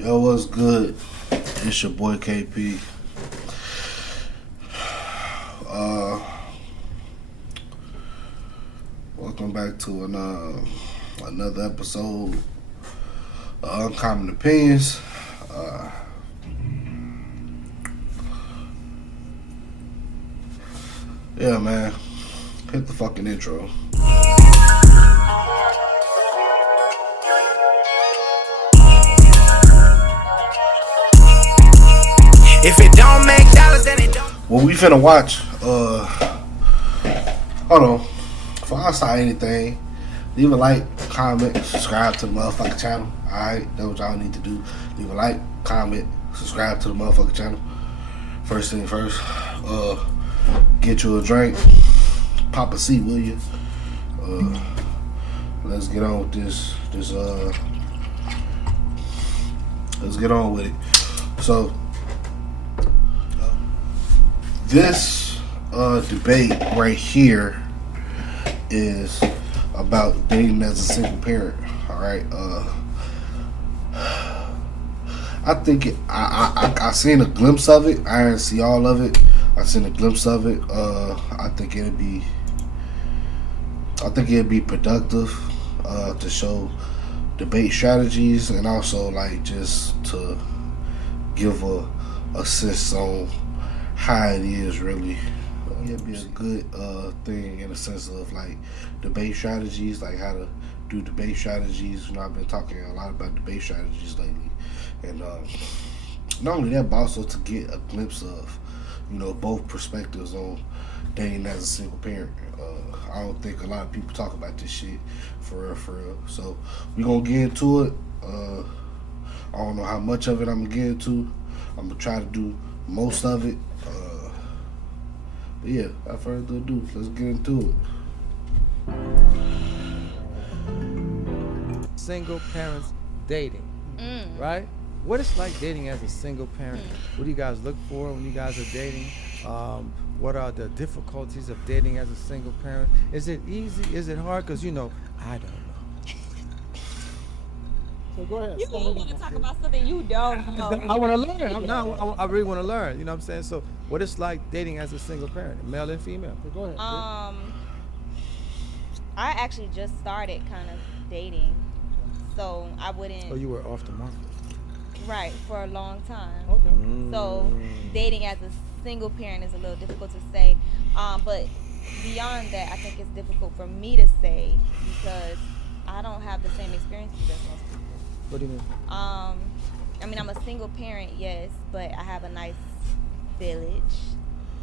Yo, what's good? It's your boy KP. Welcome back to another episode of Uncommon Opinions. Yeah, man. Hit the fucking intro. If it don't make dollars, then it don't. What we finna watch, hold on. Before I start anything, leave a like, comment, subscribe to the motherfucking channel. Alright, that's what y'all need to do. Leave a like, comment, subscribe to the motherfucking channel. First thing first, get you a drink, pop a seat, will you? Let's get on with this. Let's get on with it. So, this debate right here is about dating as a single parent. All right. I think I seen a glimpse of it. I didn't see all of it. I seen a glimpse of it. I think it'd be productive to show debate strategies and also like just to give a sense on how it is really. It'd be a good thing in the sense of like debate strategies, like how to do debate strategies. You know, I've been talking a lot about debate strategies lately, and not only that, but also to get a glimpse of, you know, both perspectives on dating as a single parent. I don't think a lot of people talk about this shit for real. So we gonna get into it. I don't know how much of it I'm gonna get into. I'm gonna try to do most of it. But yeah, without further ado, let's get into it. Single parents dating, right? What it's like dating as a single parent? What do you guys look for when you guys are dating? What are the difficulties of dating as a single parent? Is it easy? Is it hard? Because, you know, I don't know. So go ahead. You want to talk about something you don't know. I want to learn. I really want to learn. You know what I'm saying? So what it's like dating as a single parent, male and female? So go ahead. I actually just started kind of dating, so I wouldn't. Oh, you were off the market. Right, for a long time. Okay. So dating as a single parent is a little difficult to say, but beyond that, I think it's difficult for me to say because I don't have the same experiences as most people. What do you mean? I mean, I'm a single parent, yes, but I have a nice village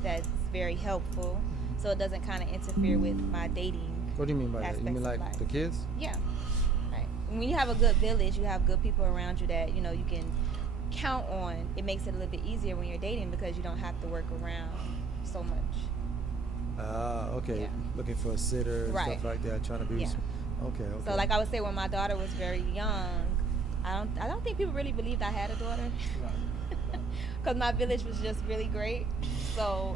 that's very helpful, so it doesn't kind of interfere with my dating. What do you mean by that? You aspects mean of like life. the kids? Yeah, right. When you have a good village, you have good people around you that, you know, you can count on. It makes it a little bit easier when you're dating because you don't have to work around so much. Okay. Yeah. Looking for a sitter and Right. stuff like that, trying to be. Yeah. Okay. So like I would say, when my daughter was very young, I don't think people really believed I had a daughter because my village was just really great. So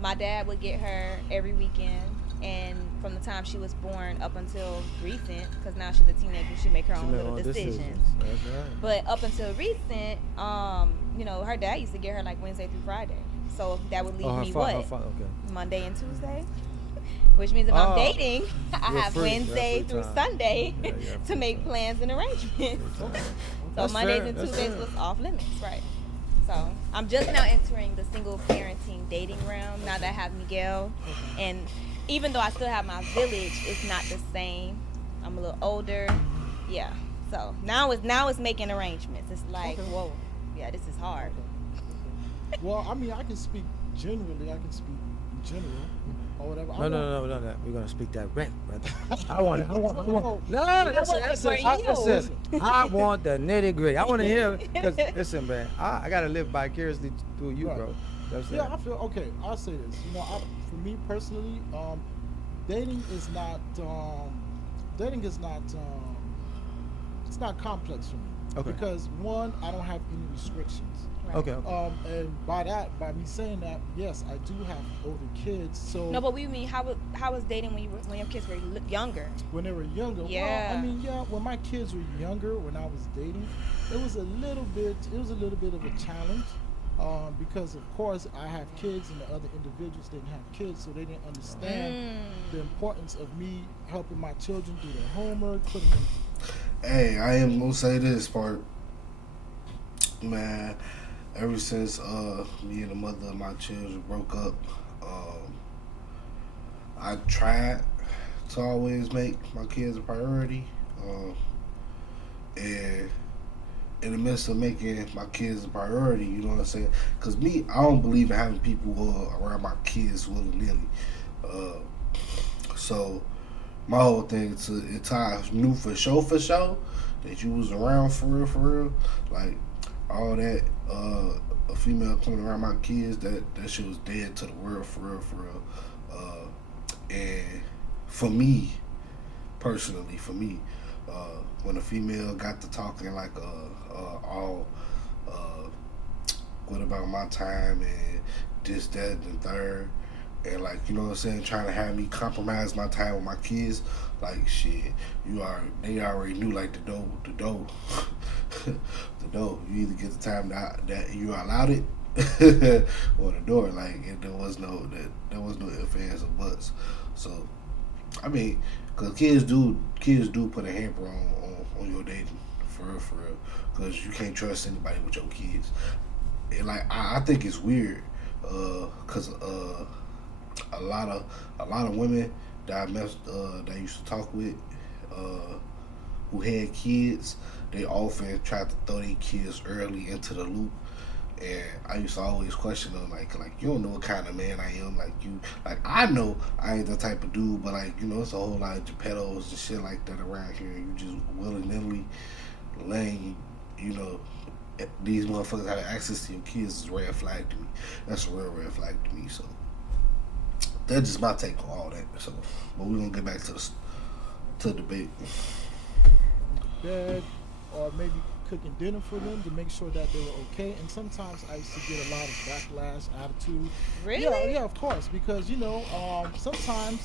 my dad would get her every weekend, and from the time she was born up until recent, because now she's a teenager, she make her own little decisions. That's right. But up until recent, you know, her dad used to get her like Wednesday through Friday. So that would leave me okay. Monday and Tuesday. Which means if I'm dating, I you're have free. Wednesday Free through time. Sunday Yeah, to make plans and arrangements. So That's Mondays fair. and That's Tuesdays fair. was off limits, right? So I'm just now entering the single parenting dating realm now that I have Miguel. And even though I still have my village, it's not the same. I'm a little older. Yeah. So now it's making arrangements. It's like, whoa, yeah, this is hard. Well, I mean, I can speak generally. I can speak in general or whatever. No. We're gonna speak that rent, brother. I want. No, listen. I want the nitty gritty. I want to hear. Cause listen, man, I gotta live vicariously through you, Right. bro. That's Yeah, I feel okay. I'll say this. You know, for me personally, dating is not. It's not complex for me. Okay. Because one, I don't have any restrictions. Right. Okay. Okay. And by me saying that, yes, I do have older kids. So No, but we mean how was dating when your kids were younger? when they were younger, Yeah. well, I mean, yeah, when my kids were younger, when I was dating, it was a little bit of a challenge. Because of course I have kids and the other individuals didn't have kids, so they didn't understand the importance of me helping my children do their homework, putting them. Hey, I am gonna say this part, man. Ever since me and the mother of my children broke up, I tried to always make my kids a priority, and in the midst of making my kids a priority, you know what I'm saying? Because me, I don't believe in having people around my kids willy nilly. So my whole thing until I knew for sure that you was around for real, like all that a female coming around my kids, that shit was dead to the world for real. And for me, personally, when a female got to talking like all what about my time and this, that, and the third, and like, you know what I'm saying, trying to have me compromise my time with my kids, like shit, they already knew like the dough, the dough. You either get the time that you allowed it, or the door. Like there was no ifs, ands, or buts. So I mean, cause kids do put a hamper on your dating for real, cause you can't trust anybody with your kids. And like I think it's weird, cause a lot of women that that I used to talk with, who had kids, they often try to throw their kids early into the loop. And I used to always question them, like you don't know what kind of man I am. Like I know I ain't the type of dude, but like, you know, it's a whole lot of Geppettos and shit like that around here. You just willy nilly laying, you know, these motherfuckers have access to your kids is a red flag to me. That's a real red flag to me. So that's just my take on all that. So, but we're gonna get back to the debate. Bed, or maybe cooking dinner for them to make sure that they were okay. And sometimes I used to get a lot of backlash, attitude. Really? Yeah, of course, because sometimes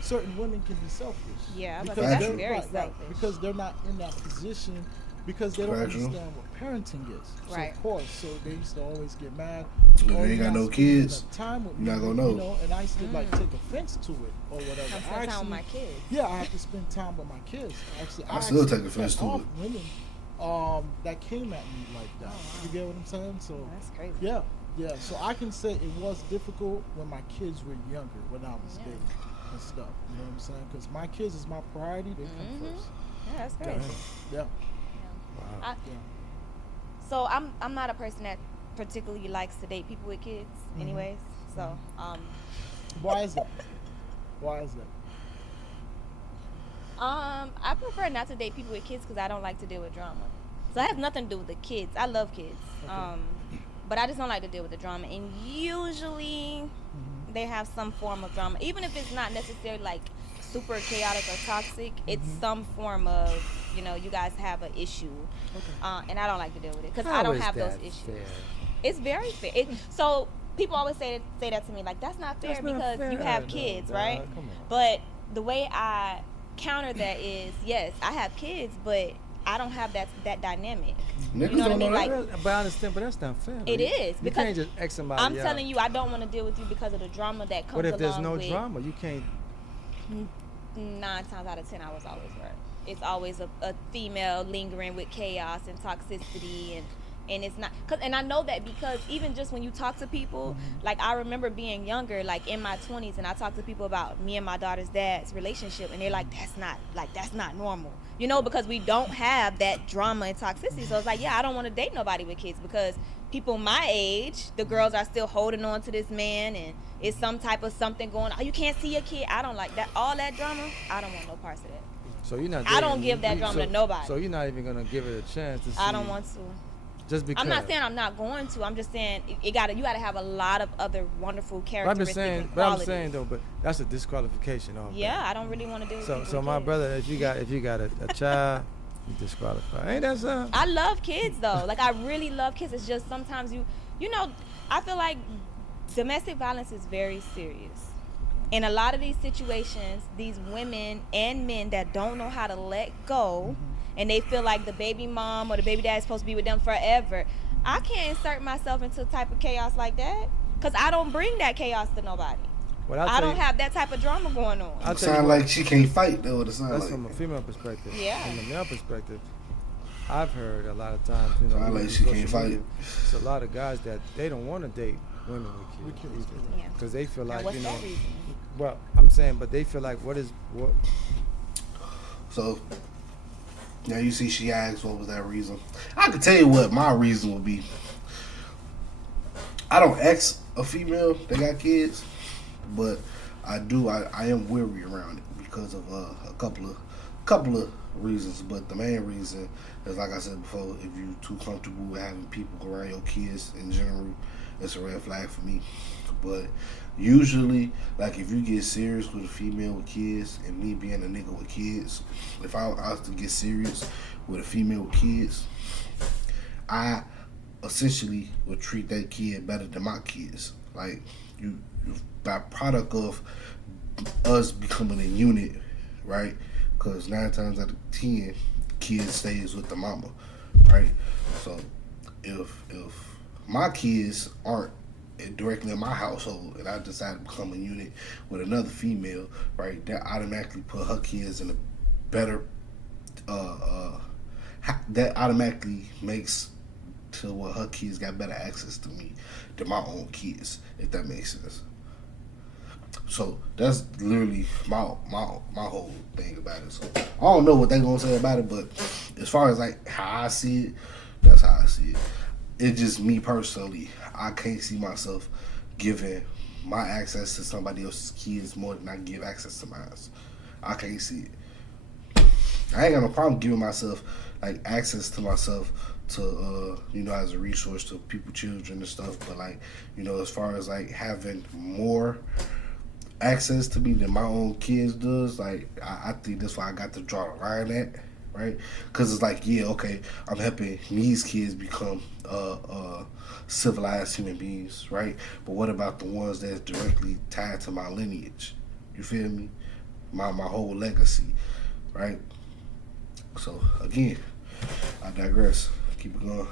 certain women can be selfish. Yeah, but because that's they're- very right, selfish. because they're not in that position, because they don't Factual. understand what parenting is. So Right. of course, so they used to always get mad. If you "Oh, ain't got not no spending kids, enough time with you're me," not gonna know. You know, and I used to like take offense to it or whatever. I'm spending time with Actually, my kids. yeah, I have to spend time with my kids. Actually, I still actually take offense cut to off it. women that came at me like that. Oh, wow. You get what I'm saying? So That's crazy. yeah. So I can say it was difficult when my kids were younger, when I was Yeah. dating and stuff. You know what I'm saying? Because my kids is my priority. They come first. Yeah, that's crazy. Yeah. Wow. I, Yeah. so I'm not a person that particularly likes to date people with kids, anyways. So Why is that? Why is that? I prefer not to date people with kids because I don't like to deal with drama. So it has nothing to do with the kids. I love kids, Okay. but I just don't like to deal with the drama. And usually they have some form of drama, even if it's not necessarily like super chaotic or toxic. It's some form of, you guys have an issue, Okay. and I don't like to deal with it because How I don't is have those that issues. fair? It's very fair. So people always say that to me, like that's not fair That's not because you fair, have though, kids, dog. right? Come on. But the way I counter that is, yes, I have kids, but I don't have that dynamic. Niggas You know what I don't mean? know Like that. But I understand, but that's not fair. it though. is You because can't just X somebody I'm out. telling you, I don't want to deal with you because of the drama that comes What if there's along no with drama? You can't. 9 times out of 10, I was always right. It's always a female lingering with chaos and toxicity and it's not and I know that because even just when you talk to people, like I remember being younger, like in my 20s, and I talked to people about me and my daughter's dad's relationship, and they're like, that's not normal, because we don't have that drama and toxicity. So it's like, yeah, I don't want to date nobody with kids because people my age, the girls are still holding on to this man, and it's some type of something going on. Oh, you can't see your kid. I don't like that. All that drama, I don't want no parts of that. So you're not. I don't dating- give that drama to nobody. So you're not even gonna give it a chance to see. I don't want to. Just because. I'm not saying I'm not going to. I'm just saying you gotta have a lot of other wonderful But I'm characteristics just saying. and But I'm qualities. saying though. But that's a disqualification. Yeah, I don't really want to deal with So people so with my kids. brother, if you got a child, You disqualified. Ain't that something? I love kids though. Like I really love kids. It's just sometimes you know, I feel like domestic violence is very serious. In a lot of these situations, these women and men that don't know how to let go, and they feel like the baby mom or the baby dad is supposed to be with them forever. I can't insert myself into a type of chaos like that because I don't bring that chaos to nobody. I don't have that type of drama going on. It sound like she can't fight, though. It sound that's like. from a female perspective. Yeah. From a male perspective, I've heard a lot of times, you know, sound like she can't fight. It's a lot of guys that they don't want to date women with kids because they feel like, what's you know. that reason? Well, I'm saying, but they feel like what? So now you see, she asked what was that reason. I can tell you what my reason would be. I don't ex a female that got kids, but I do. I am weary around it because of a couple of reasons. But the main reason is, like I said before, if you too comfortable with having people around your kids in general, it's a red flag for me. But usually, like if you get serious with a female with kids, and me being a nigga with kids, if I was to get serious with a female with kids, I essentially would treat that kid better than my kids. Like you by product of us becoming a unit, right? Because 9 times out of 10, kids stays with the mama, right? So if my kids aren't directly in my household and I decide to become a unit with another female, right, that automatically put her kids in a better that automatically makes to where her kids got better access to me than my own kids, if that makes sense. So that's literally my whole thing about it. So I don't know what they gonna say about it, but as far as like how I see it, that's how I see it. It's just me personally. I can't see myself giving my access to somebody else's kids more than I give access to mine. I can't see it. I ain't got no problem giving myself like access to myself to you know, as a resource to people, children and stuff. But like, you know, as far as like having more access to me than my own kids does, like I think that's why I got to draw the line at, right? Because it's like, yeah, okay, I'm helping these kids become civilized human beings, right? But what about the ones that's directly tied to my lineage? You feel me? My whole legacy, right? So again, I digress. Keep it going.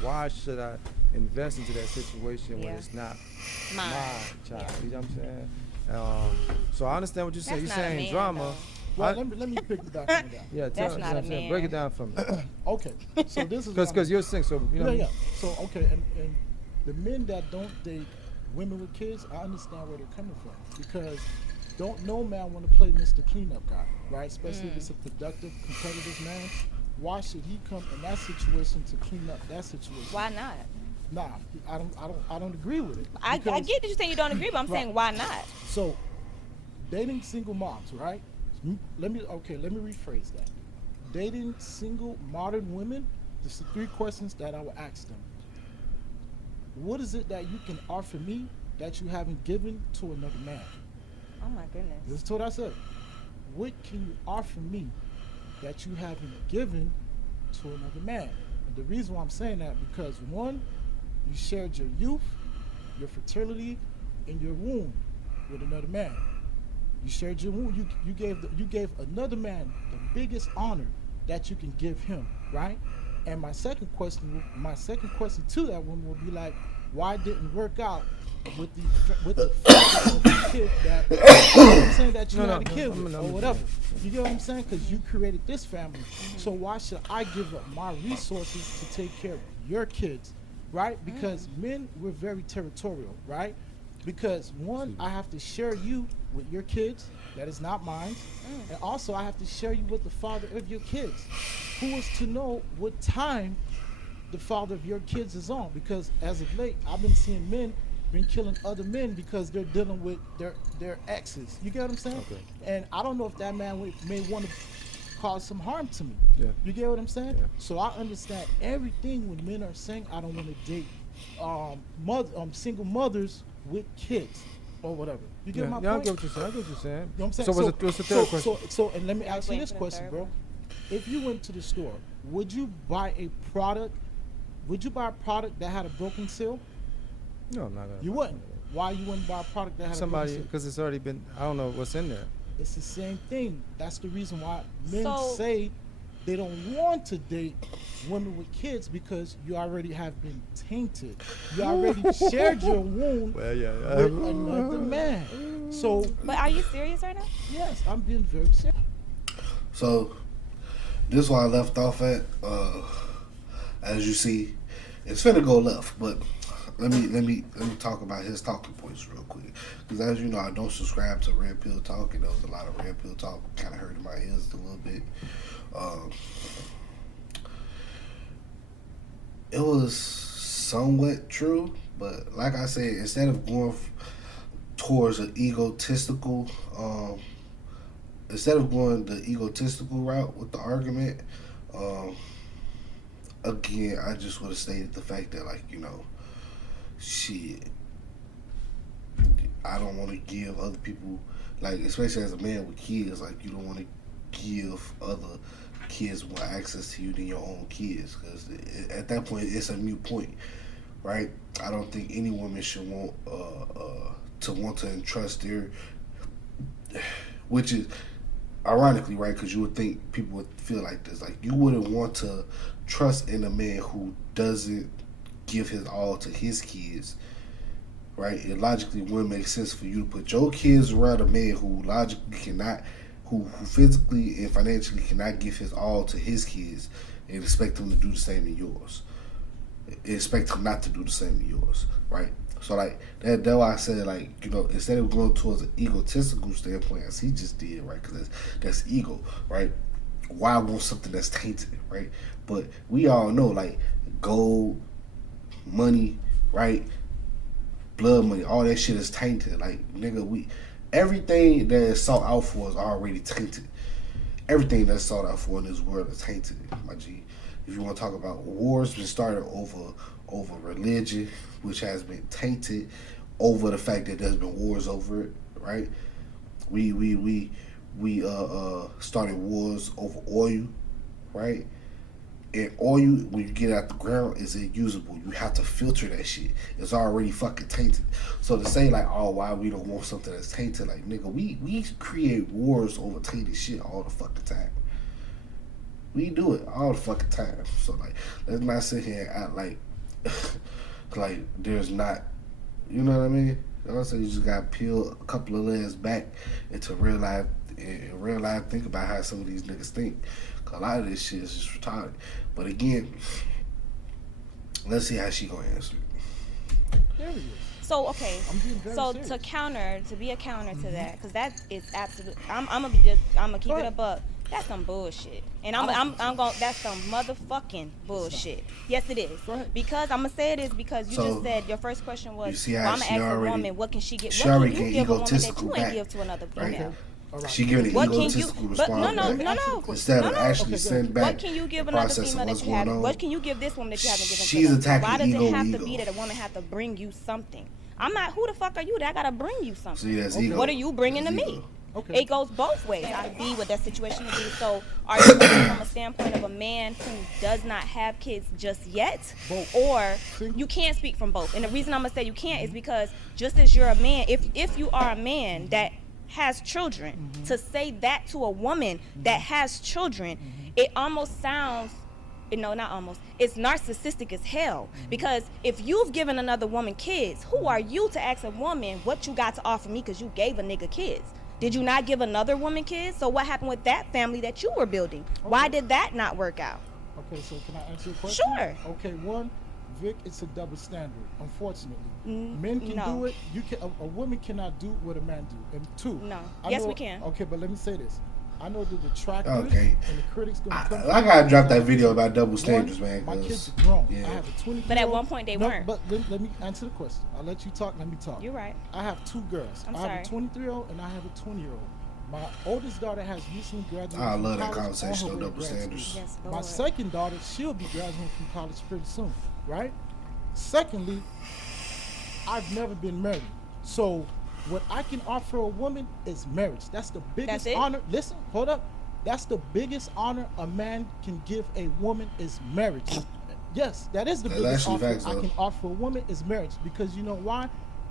Why should I invest into that situation when it's not my child? Yeah. You know what I'm saying? So I understand what you're saying. That's You're not a saying man, drama. though. Well, let me pick it back on that. Yeah, That's tell not a saying. man. Break it down for me. Okay, so this is Because you're single, so you know. yeah. So okay, and the men that don't date women with kids, I understand where they're coming from, because don't no man want to play Mr. Cleanup guy, right? Especially if it's a productive, competitive man. Why should he come in that situation to clean up that situation? Why not? Nah, I don't agree with it. I get that you're saying you don't agree, but I'm saying why not? So, dating single moms, right? Let me rephrase that. Dating single modern women, there's the 3 questions that I will ask them. What is it that you can offer me that you haven't given to another man? Oh my goodness. This is what I said. What can you offer me that you haven't given to another man? And the reason why I'm saying that, because 1, you shared your youth, your fertility, and your womb with another man. You shared your womb. You gave another man the biggest honor that you can give him, right? And my second question to that woman will be like, why didn't it work out with the father of the kid that I'm saying that you had a kid with, or whatever? You get what I'm saying? Because you created this family. So why should I give up my resources to take care of your kids, right? Because men, we're very territorial, right? Because 1, I have to share you with your kids, that is not mine, and also I have to share you with the father of your kids, who is to know what time the father of your kids is on. Because as of late, I've been seeing men been killing other men because they're dealing with their exes. You get what I'm saying? Okay. And I don't know if that man may want to cause some harm to me. Yeah. You get what I'm saying? Yeah. So I understand everything when men are saying I don't want to date single mothers with kids or whatever. You get my point? I get what you're saying. You know what I'm saying? So So what's the third question? So and let me ask you this question, bro. if you went to the store, would you buy a product? Would you buy a product that had a broken seal? No, I'm not gonna. You wouldn't. Why you wouldn't buy a product that had a broken Somebody, seal? because it's already been. I don't know what's in there. It's the same thing. That's the reason why men So- say they don't want to date women with kids, because you already have been tainted. You already shared your wound Well, yeah. with another man. So But are you serious right now? yes, I'm being very serious. So this is where I left off at. As you see, it's finna go left, but let me talk about his talking points real quick. Because as you know, I don't subscribe to Red Pill Talk, and there was a lot of Red Pill Talk kind of hurting my ears a little bit. It was somewhat true, but like I said, instead of going towards an egotistical, instead of going the egotistical route with the argument, again, I just would have stated the fact that, like, you know, shit, I don't want to give other people, like, especially as a man with kids, like, you don't want to give other kids more access to you than your own kids, because at that point it's a moot point, right? I don't think any woman should want to entrust their, which is ironically, right, because you would think people would feel like this, like, you wouldn't want to trust in a man who doesn't give his all to his kids, right? It logically wouldn't make sense for you to put your kids around a man who logically cannot, who physically and financially cannot give his all to his kids, and expect him to do the same in yours. Expect him not to do the same in yours, right? So, like, that's why I said, like, you know, instead of going towards an egotistical standpoint, as he just did, right? Because that's ego, right? Why want something that's tainted, right? But we all know, like, gold, money, right? Blood money, all that shit is tainted. Like, nigga, everything that is sought out for is already tainted. Everything that's sought out for in this world is tainted, my G. If you want to talk about wars, been started over religion, which has been tainted, over the fact that there's been wars over it, right? We started wars over oil, right? And oil, when you get it out the ground, is unusable. You have to filter that shit. It's already fucking tainted. So to say, like, oh, why we don't want something that's tainted, like, nigga, we create wars over tainted shit all the fucking time. We do it all the fucking time. So, like, let's not sit here and act like there's not, you know what I mean? You know what I'm saying? You just gotta peel a couple of layers back into real life, think about how some of these niggas think. Cause a lot of this shit is just retarded. But again, let's see how she gonna answer it. There he is. So okay, I'm being very so serious. to be a counter to that, because that is absolute. I'm gonna keep Go it a ahead. buck. That's some bullshit, and I'm going. That's some motherfucking bullshit. Yes, it is. Go ahead. Because I'm gonna say it is because you So, just said your first question you was, see well, how I'm gonna she ask a already- woman what can she get? she What already can you get give a woman that egotistical you ain't back, give to another right? female? All right. She giving an What can you? egotistical But response no. back. Instead of actually Okay, send go back What can you give the another process of female what's that you going haven't? on. What can you give this woman that you haven't given? She's to them? attacking Why does ego, it have to ego. be that a woman have to bring you something? I'm not. Who the fuck are you that I gotta bring you something? See, that's Okay. ego. What are you bringing That's to me? ego. Okay. It goes both ways. I be what that situation would be. So, are you looking from a standpoint of a man who does not have kids just yet, Both. or Single? you can't speak from both? And the reason I'm gonna say you can't is because just as you're a man, if you are a man that has children, to say that to a woman that has children, it almost sounds. No, not almost. It's narcissistic as hell. Because if you've given another woman kids, who are you to ask a woman what you got to offer me because you gave a nigga kids? Did you not give another woman kids? So what happened with that family that you were building? Why did that not work out? Okay, so can I answer your question? Sure. Okay, one, Vic, it's a double standard. Unfortunately, Mm, men can no. do it. You can. A woman cannot do what a man do. And two, No. I Yes, know- we can. Okay, but let me say this. I know the detractors Okay. and the critics gonna come. I gotta drop that video about double One, standards, man. My 'cause- kids are grown. yeah. I have a 20. But at one point they weren't. But let me answer the question. I'll let you talk. Let me talk. You're right. I have two girls. I'm I have sorry. a 23-year-old and I have a 20-year-old. My oldest daughter has recently graduated. I from love that college on conversation her on way to double grad school. standards. Yes, My Lord. second daughter, she'll be graduating from college pretty soon, right? Secondly, I've never been married. So what I can offer a woman is marriage. That's the biggest That's it? honor. Listen, hold up. That's the biggest honor a man can give a woman is marriage. Yes, that is the That's biggest actually offer facts, I though. can offer a woman is marriage. Because you know why?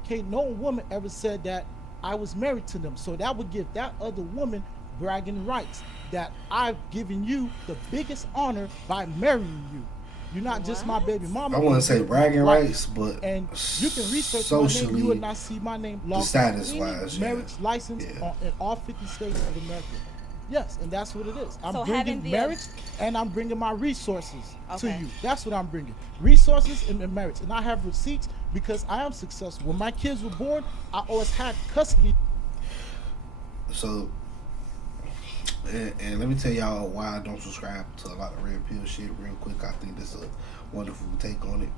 Can't no woman ever said that I was married to them. So that would give that other woman bragging rights that I've given you the biggest honor by marrying you. You're not just my What? baby mama. I wouldn't say you're my bragging wife. rights, but And you can research my name. You will socially, not see my name the logged on status any wise, yeah. marriage license Yeah. in all 50 states of America. Yes, and that's what it is. I'm So having bringing the marriage and I'm bringing my resources to Okay. you. That's what I'm bringing. Resources and marriage. And I have receipts because I am successful. When my kids were born, I always had custody. So, and let me tell y'all why I don't subscribe to a lot of red pill shit real quick. I think this is a wonderful take on it.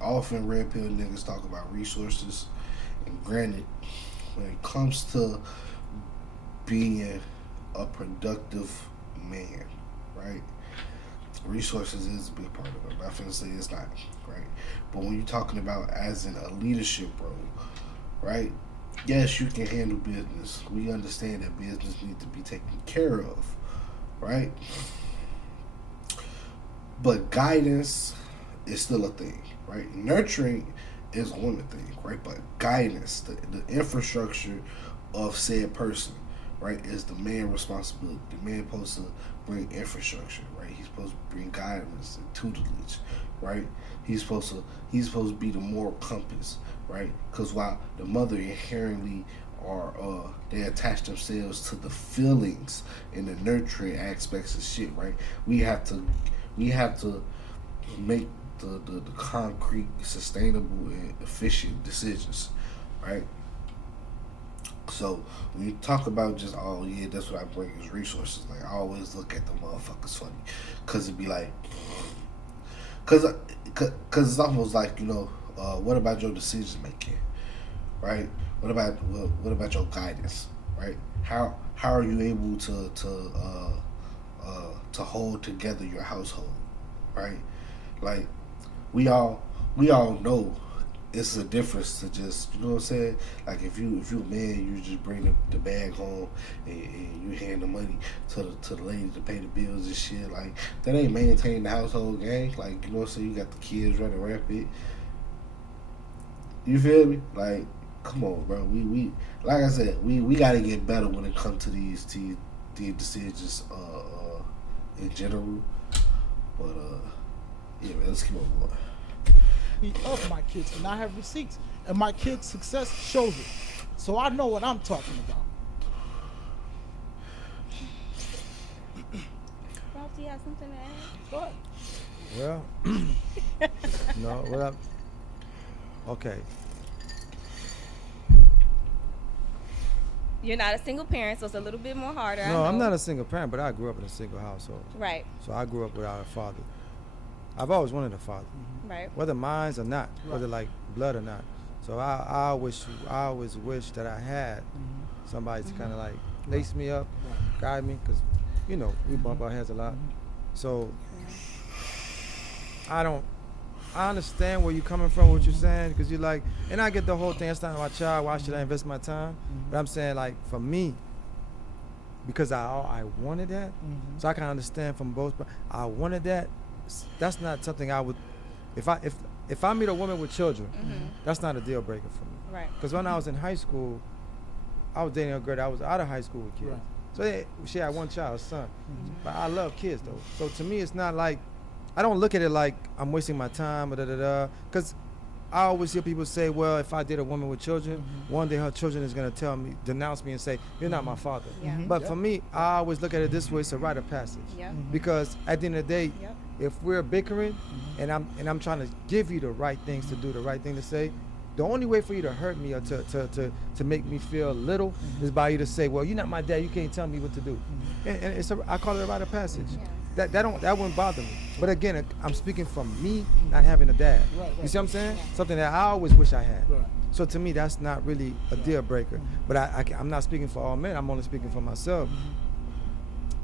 Often red pill niggas talk about resources, and granted, when it comes to being a productive man, right? Resources is a big part of it. I'm not finna say it's not, right? But when you're talking about as in a leadership role, right? Yes, you can handle business. We understand that business needs to be taken care of, right? But guidance is still a thing, right? Nurturing is a woman thing, right? But guidance, the infrastructure of said person, right, is the man responsibility. The man supposed to bring infrastructure, right? He's supposed to bring guidance and tutelage, right? He's supposed to be the moral compass, right? Because while the mother inherently are they attach themselves to the feelings and the nurturing aspects of shit, right? We have to make the concrete, sustainable, and efficient decisions, right? So when you talk about just that's what I bring is resources. Like I always look at the motherfuckers funny, cause it'd be like, cause it's almost like what about your decision making, right? What about your guidance, right? How are you able to hold together your household, right? Like we all know it's a difference to just, you know what I'm saying? Like if you a man, you just bring the bag home and you hand the money to the lady to pay the bills and shit. Like that ain't maintaining the household, gang. Like, you know what I'm saying? You got the kids running rampant. You feel me? Like, come on, bro. We like I said, we gotta get better when it comes to these decisions in general. But yeah, man, let's keep on going. Of my kids, and I have receipts, and my kids' success shows it. So I know what I'm talking about. Ralph, do you have something to add? Go ahead. Well, no, what up? Okay. You're not a single parent, so it's a little bit more harder. I No, I'm know. not a single parent, but I grew up in a single household. Right, So I grew up without a father. I've always wanted a father, right. whether mine's or not, whether Right. like blood or not. So I always wish that I had somebody to kind of like lace me up, Right. guide me, because we bump our heads a lot. So I understand where you're coming from, what you're saying, because you're like, and I get the whole thing. It's not my child. Why should I invest my time? But I'm saying, like, for me, because I wanted that, so I can understand from both. But I wanted that. That's not something I would. If I meet a woman with children, that's not a deal breaker for me. Right. Because when I was in high school, I was dating a girl that was out of high school with kids. Right. So yeah, she had one child, a son. But I love kids though. So to me, it's not like I don't look at it like I'm wasting my time or Because I always hear people say, well, if I date a woman with children, one day her children is gonna denounce me and say, you're not my father. Yeah. But for me, I always look at it this way: it's a rite of passage. Yep. Because at the end of the day, Yep. if we're bickering and I'm trying to give you the right things to do, the right thing to say, the only way for you to hurt me or to make me feel little is by you to say, well, you're not my dad, you can't tell me what to do. And I call it a rite of passage. Yeah. That wouldn't bother me. But again, I'm speaking from me not having a dad. Right, You right. see what I'm saying? Yeah. Something that I always wish I had. Right. So to me, that's not really a deal breaker. But I'm not speaking for all men. I'm only speaking for myself.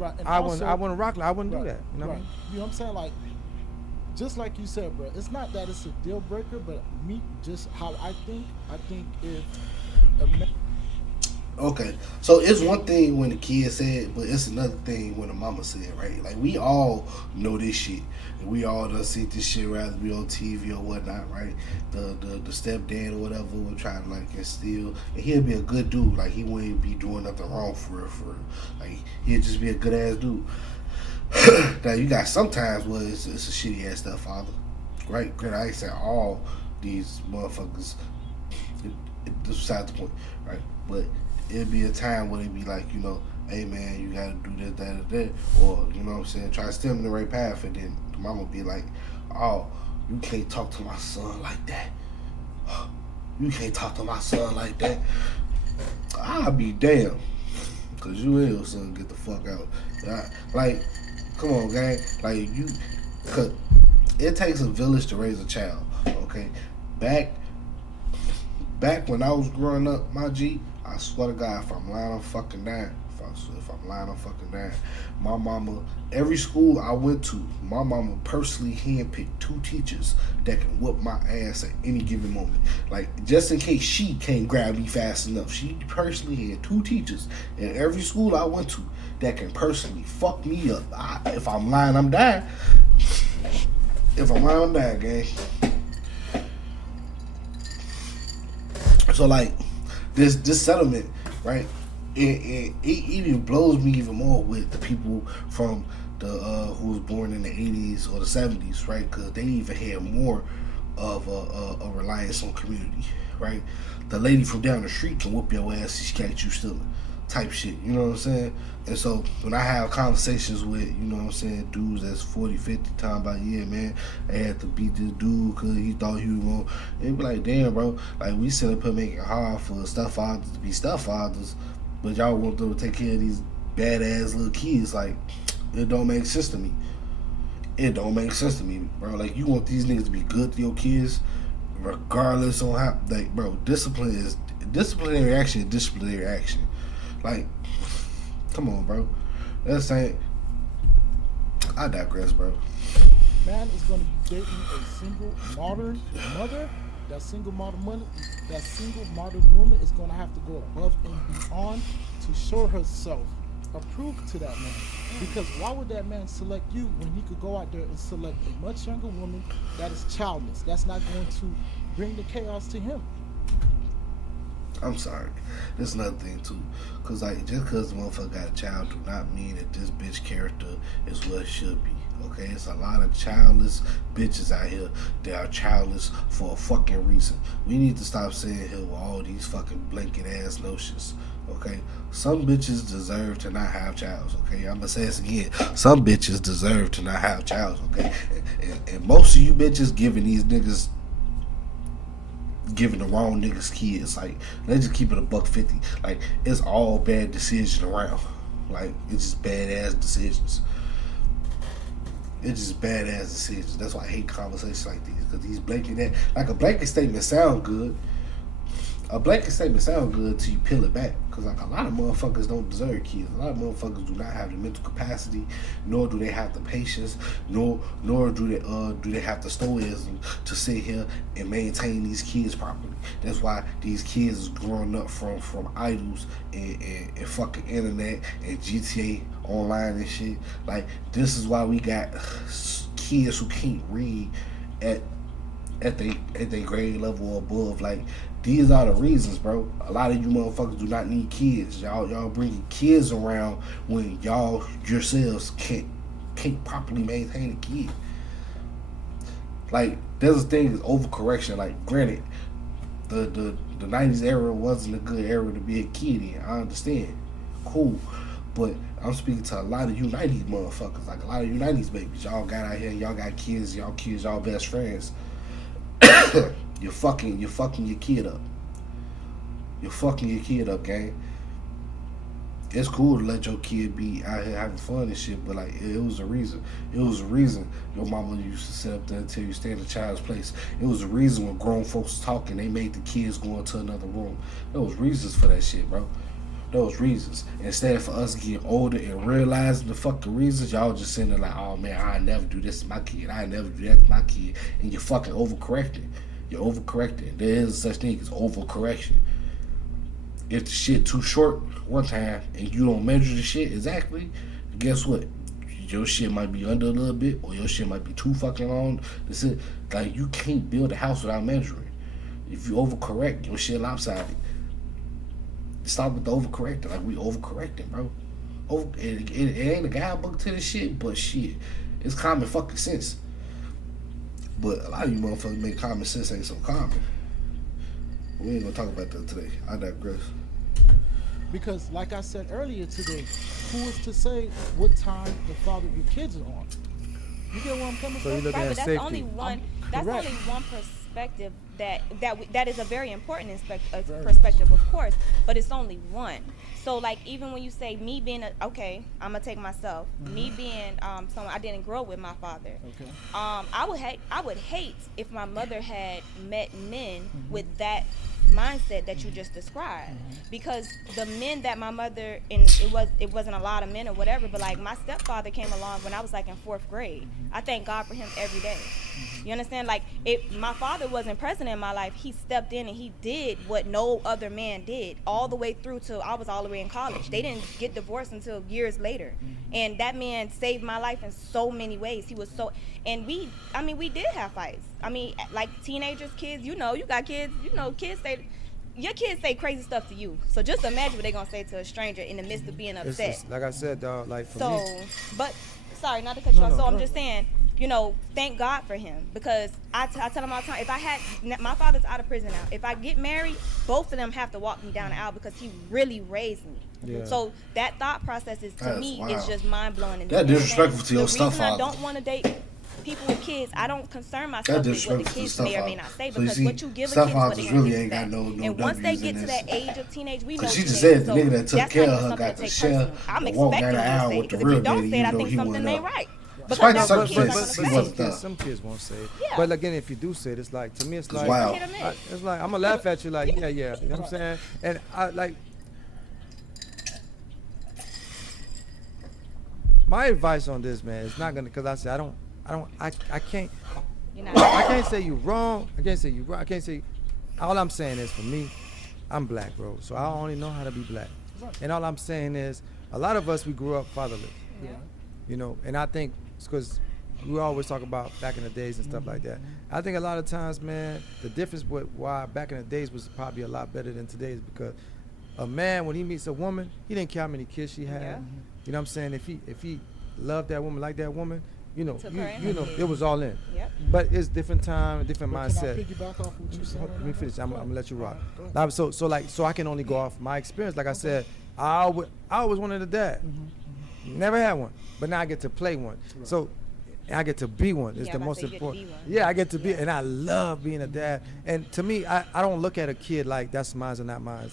Right. And I also, wouldn't rock. I wouldn't do right, that. You know what I right. mean? You know what I'm saying? Like, just like you said, bro, it's not that it's a deal breaker, but me, just how I think if a man, Okay, so it's one thing when the kid said, but it's another thing when the mama said, right? Like we all know this shit, and we all done see this shit rather be on TV or whatnot, right? The stepdad or whatever will try to like instill, and he'll be a good dude, like he wouldn't be doing nothing wrong for real, like he'll just be a good ass dude. Now you got sometimes where it's a shitty ass stepfather, right? Granted, I ain't saying all these motherfuckers. This beside the point, right? But it'd be a time where it'd be like, hey man, you gotta do this, that, or that, or you know what I'm saying, try to steer him in the right path, and then the mama be like, oh, you can't talk to my son like that. You can't talk to my son like that. I'll be damned, cause you ill, son. Get the fuck out. Like, come on, gang. Like cause it takes a village to raise a child. Okay, back when I was growing up, my G, I swear to God, if I'm lying, I'm fucking dying. If I'm lying, I'm fucking dying. My mama, every school I went to, my mama personally handpicked 2 teachers that can whoop my ass at any given moment. Like, just in case she can't grab me fast enough, she personally had 2 teachers in every school I went to that can personally fuck me up. If I'm lying, I'm dying. If I'm lying, I'm dying, gang. So like this settlement, right? It even blows me even more with the people from the who was born in the 80s or the 70s, right? Because they even had more of a reliance on community, right? The lady from down the street can whoop your ass if she catch you stealing, type shit. You know what I'm saying? And so when I have conversations with, you know what I'm saying, dudes that's 40, 50, talking about, yeah, man, I had to beat this dude because he thought he was going to, they be like, damn, bro, like we sit up here making it hard for stepfathers to be stepfathers, but y'all want them to take care of these badass little kids. Like, it don't make sense to me. It don't make sense to me, bro. Like, you want these niggas to be good to your kids, regardless on how, like, bro, disciplinary action is disciplinary action. Like, come on, bro. That's ain't. I digress, bro. Man is going to be dating a single modern mother. That single modern woman is going to have to go above and beyond to show herself approved to that man. Because why would that man select you when he could go out there and select a much younger woman that is childless? That's not going to bring the chaos to him. I'm sorry. There's another thing too, cause like just cause the motherfucker got a child do not mean that this bitch character is what it should be. Okay, it's a lot of childless bitches out here that are childless for a fucking reason. We need to stop saying here with all these fucking blanket ass notions. Okay, some bitches deserve to not have childs. Okay, I'm gonna say this again. Some bitches deserve to not have childs. Okay, and most of you bitches giving these niggas. Giving the wrong niggas kids. Like, let's just keep it $150. Like, it's all bad decisions around. Like, it's just badass decisions. It's just badass decisions. That's why I hate conversations like these. Because these blanket, like a blanket statement sound good. A blanket statement sound good till you peel it back. Because like a lot of motherfuckers don't deserve kids. A lot of motherfuckers do not have the mental capacity, nor do they have the patience, nor do they have the stoicism to sit here and maintain these kids properly. That's why these kids is growing up from idols and fucking internet and GTA online and shit. Like, this is why we got kids who can't read at their grade level or above. Like, these are the reasons, bro. A lot of you motherfuckers do not need kids. Y'all bringing kids around when y'all yourselves can't properly maintain a kid. Like, there's a thing is overcorrection. Like, granted, the 90s era wasn't a good era to be a kid in. I understand. Cool. But I'm speaking to a lot of you 90s motherfuckers. Like, a lot of you 90s babies. Y'all got out here, y'all got kids, y'all best friends. You're fucking your kid up. You're fucking your kid up, gang. It's cool to let your kid be out here having fun and shit, but like, it was a reason. It was a reason your mama used to sit up there and tell you stay in the child's place. It was a reason when grown folks was talking, they made the kids go into another room. There was reasons for that shit, bro. Those reasons. Instead of us getting older and realizing the fucking reasons, y'all just sitting there like, oh man, I never do this to my kid. I never do that to my kid. And you're fucking overcorrecting. You're overcorrecting. There is such thing as overcorrection. if the shit too short one time and you don't measure the shit exactly, guess what? Your shit might be under a little bit, or your shit might be too fucking long. This is like you can't build a house without measuring. If you overcorrect, your shit lopsided. Stop with the overcorrecting. Like we overcorrecting, bro. It ain't a guidebook to this shit, but shit, it's common fucking sense. But a lot of you motherfuckers make common sense ain't so common. We ain't gonna talk about that today. I digress. Because, like I said earlier today, who is to say what time the father of your kids are on? You get where I'm coming So from? you looking Right, at but that's safety. only one. That's correct. only one perspective that is a very important perspective, of course. But it's only one. So like even when you say me being I'm gonna take myself. Me being someone I didn't grow up with my father. Okay. I would hate if my mother had met men with that mindset that you just described, because the men that my mother, and it wasn't a lot of men or whatever, but like my stepfather came along when I was like in 4th grade. I thank God for him every day. You understand? Like my father wasn't present in my life, he stepped in and he did what no other man did all the way through till I was all the way in college. They didn't get divorced until years later, and that man saved my life in so many ways. He was so, and we did have fights. I mean, like teenagers, kids, you got kids, kids say, your kids say crazy stuff to you. So just imagine what they're going to say to a stranger in the midst of being upset. It's like I said, dog, like for So, me. but, sorry, not to cut you off. No, So I'm no. just saying, thank God for him. Because I tell him all the time, if I had, my father's out of prison now. If I get married, both of them have to walk me down the aisle because he really raised me. Yeah. So that thought process is, to That's me, wild. is just mind-blowing. That disrespectful to your The reason I stepfather. don't want to date people with kids, I don't concern That myself with what the disrespectful to kids may or may stepfather. not say, So you because see, what you give a kid is what stepfathers they really gonna ain't got get no and once they W's get in to this. that age of teenage, we know Cause she just teenagers, said the nigga that took that's care not of even her something got to to take share personal. I'm and walk down expecting the you to aisle say, with the because if real you don't daddy, say it, I even though think he something wasn't ain't up. right. Despite Because the that's what kids are circumstances, gonna he say. wasn't there. Some kids won't say it. Yeah. But again, if you do say it, it's like, to me, it's like, wild. Hit or miss. it's like, I'm going to laugh at you like, yeah. You know what I'm saying? And I like, my advice on this, man, is not going to, because I said, I can't, You're I not. can't say you wrong. I can't say you right. I can't say, all I'm saying is for me, I'm black, bro. So I only know how to be black. And all I'm saying is, a lot of us, we grew up fatherless. Yeah. And I think it's because we always talk about back in the days and stuff like that. I think a lot of times, man, the difference with why back in the days was probably a lot better than today is because a man, when he meets a woman, he didn't care how many kids she had. Yeah. You know what I'm saying? If he loved that woman, like that woman, Took her in. it was all in. Yep. But it's different time, different But mindset. Can I piggyback off what you said? Let me finish. I'm gonna let you rock. Go ahead. So I can only go off my experience. Like I said, I always wanted a dad. Never had one, but now I get to play one. So I get to be one. It's Yeah, the I'm about most to say you get to important. be one. Yeah, I get to be, and I love being a dad. And to me, I don't look at a kid like that's mine or not mine.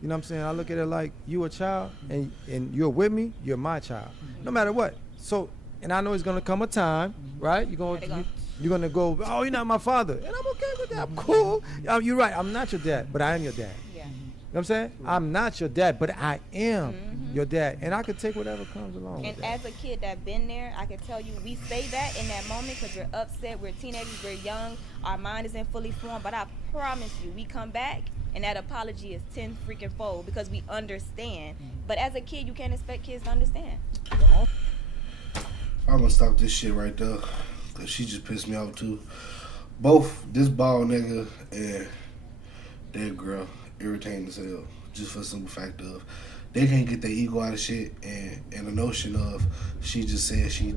You know what I'm saying? I look at it like you a child, and you're with me. You're my child, no matter what. So, and I know it's gonna come a time, right? You're gonna go, oh, you're not my father, and I'm okay with that. I'm cool. You're right. I'm not your dad, but I am your dad. Yeah. You know what I'm saying? I'm not your dad, but I am your dad, and I can take whatever comes along And with that. as a kid that been there, I can tell you, we say that in that moment because we're upset, we're teenagers, we're young, our mind isn't fully formed. But I promise you, we come back and that apology is 10 freaking fold because we understand. But as a kid, you can't expect kids to understand. I'm gonna stop this shit right there, cause she just pissed me off too. Both this bald nigga and that girl irritating as hell, just for the simple fact of they can't get their ego out of shit, and the notion of she just said she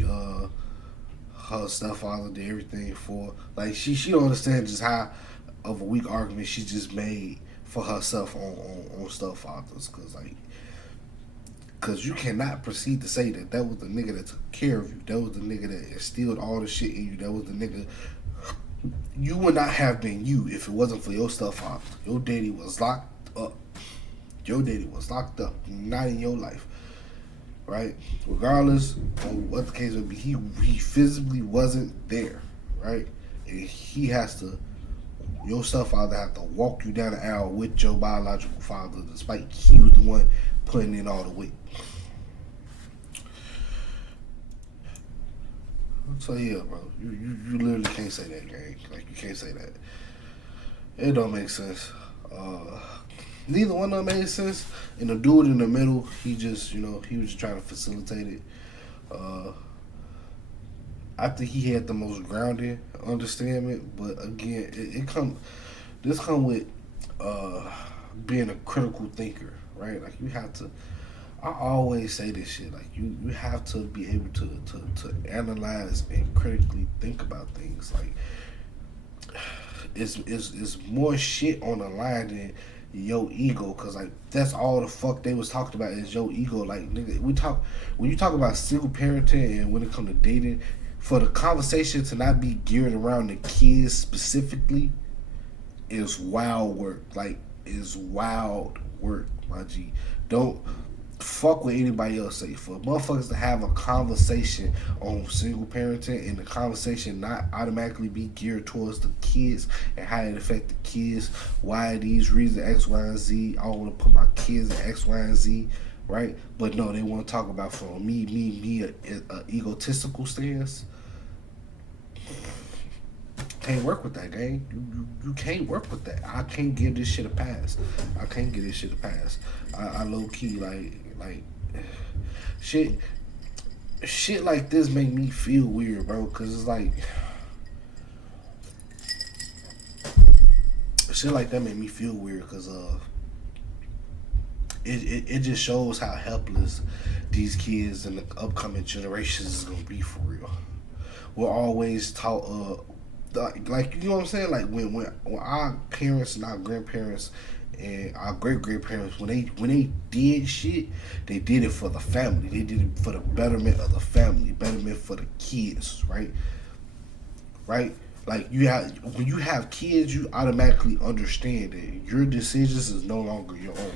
her stepfather did everything for, like she don't understand just how of a weak argument she just made for herself on stepfathers, cause you cannot proceed to say that was the nigga that took care of you, that was the nigga that instilled all the shit in you, that was the nigga. You would not have been you if it wasn't for your stepfather. Your daddy was locked up. Not in your life, right? Regardless of what the case would be, he physically wasn't there, right? And your stepfather have to walk you down the aisle with your biological father, despite he was the one putting in all the weight. So yeah, bro, you literally can't say that, gang. Like, you can't say that. It don't make sense. Neither one of them made sense. And the dude in the middle, he just, he was just trying to facilitate it. I think he had the most grounded understanding, but again, this come with being a critical thinker, right? Like you have to. I always say this shit. Like you have to be able to analyze and critically think about things. Like it's more shit on the line than your ego, cause like that's all the fuck they was talking about is your ego. Like nigga, when you talk about single parenting and when it comes to dating, for the conversation to not be geared around the kids specifically is wild work. Like is wild work, my G. Don't fuck what anybody else say. For motherfuckers to have a conversation on single parenting and the conversation not automatically be geared towards the kids and how it affect the kids, why these reasons X, Y, and Z. I want to put my kids in X, Y, and Z, right? But no, they want to talk about from me, a egotistical stance. Can't work with that, gang. You can't work with that. I can't give this shit a pass. I can't give this shit a pass. I low key like shit like this make me feel weird, bro. Cause it's like shit like that make me feel weird. Cause it just shows how helpless these kids and the upcoming generations is gonna be for real. We're always taught like you know what I'm saying? Like when our parents and our grandparents and our great grandparents when they did shit, they did it for the family. They did it for the betterment of the family, betterment for the kids, right? Right? Like when you have kids, you automatically understand that your decisions is no longer your own.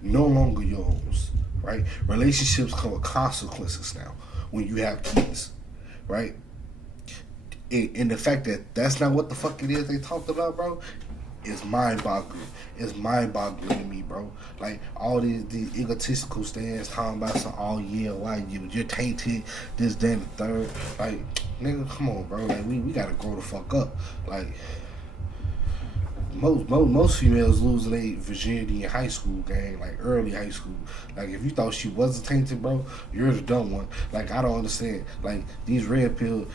No longer your own, right? Relationships come with consequences now when you have kids, right? And the fact that that's not what the fuck it is they talked about, bro, is mind-boggling. It's mind-boggling to me, bro. Like, all these egotistical stands talking about some, oh, yeah, why you're tainted, this, that, and the third. Like, nigga, come on, bro. Like, we gotta grow the fuck up. Like, most females losing their virginity in high school, gang, like early high school. Like if you thought she wasn't tainted, bro, you're the dumb one. Like I don't understand. Like these red pill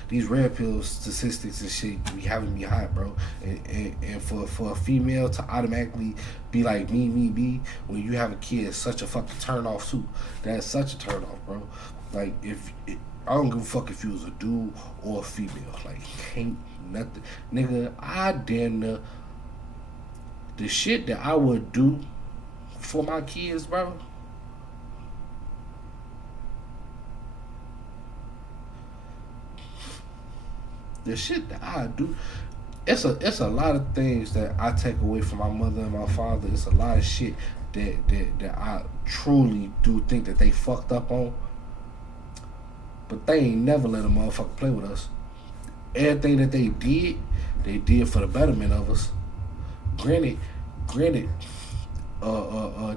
statistics and shit be having me hot, bro. And for a female to automatically be like me when you have a kid is such a fucking turn off too. That's such a turn off, bro. Like I don't give a fuck if you was a dude or a female. Like ain't nothing, nigga. I damn near. The shit that I would do for my kids, bro. The shit that I do, it's a lot of things that I take away from my mother and my father. It's a lot of shit that I truly do think that they fucked up on. But they ain't never let a motherfucker play with us. Everything that they did for the betterment of us. Granted,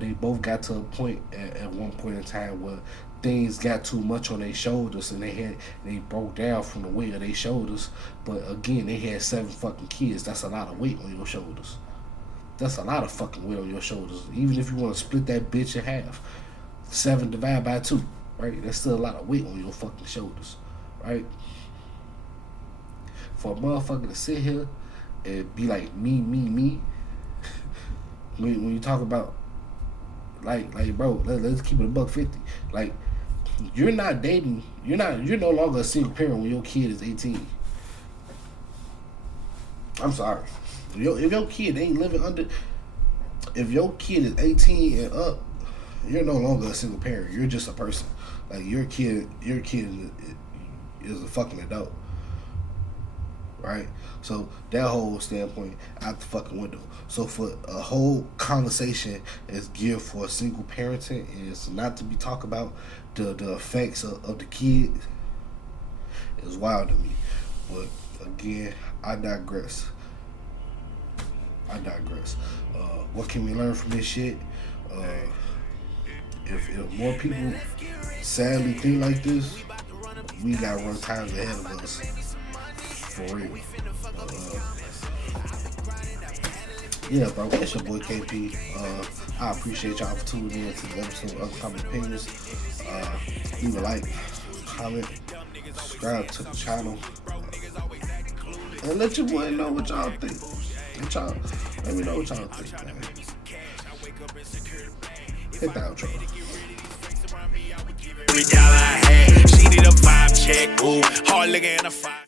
they both got to a point at one point in time where things got too much on their shoulders and they broke down from the weight of their shoulders. But again, they had 7 fucking kids. That's a lot of weight on your shoulders. That's a lot of fucking weight on your shoulders. Even if you want to split that bitch in half, 7 divided by 2, right? That's still a lot of weight on your fucking shoulders, right? For a motherfucker to sit here and be like me. When you talk about like bro, let's keep it a $150. Like you're not dating, you're no longer a single parent when your kid is 18. I'm sorry. If your kid ain't living under, if your kid is 18 and up, you're no longer a single parent. You're just a person. Like your kid is a fucking adult. Right? So that whole standpoint out the fucking window. So for a whole conversation is geared for single parenting and it's not to be talked about the effects of the kid is wild to me. But again, I digress. What can we learn from this shit? If more people sadly think like this, we got run times ahead of us. For real. Yeah, bro, it's your boy KP. I appreciate y'all for tuning in to the episode of Uncommon Opinions. Leave a like, comment, subscribe to the channel, and let your boy know what y'all think. Let me know what y'all think, man. Hit the outro. $3 I had, she need a vibe check, ooh, hard looking in a 5.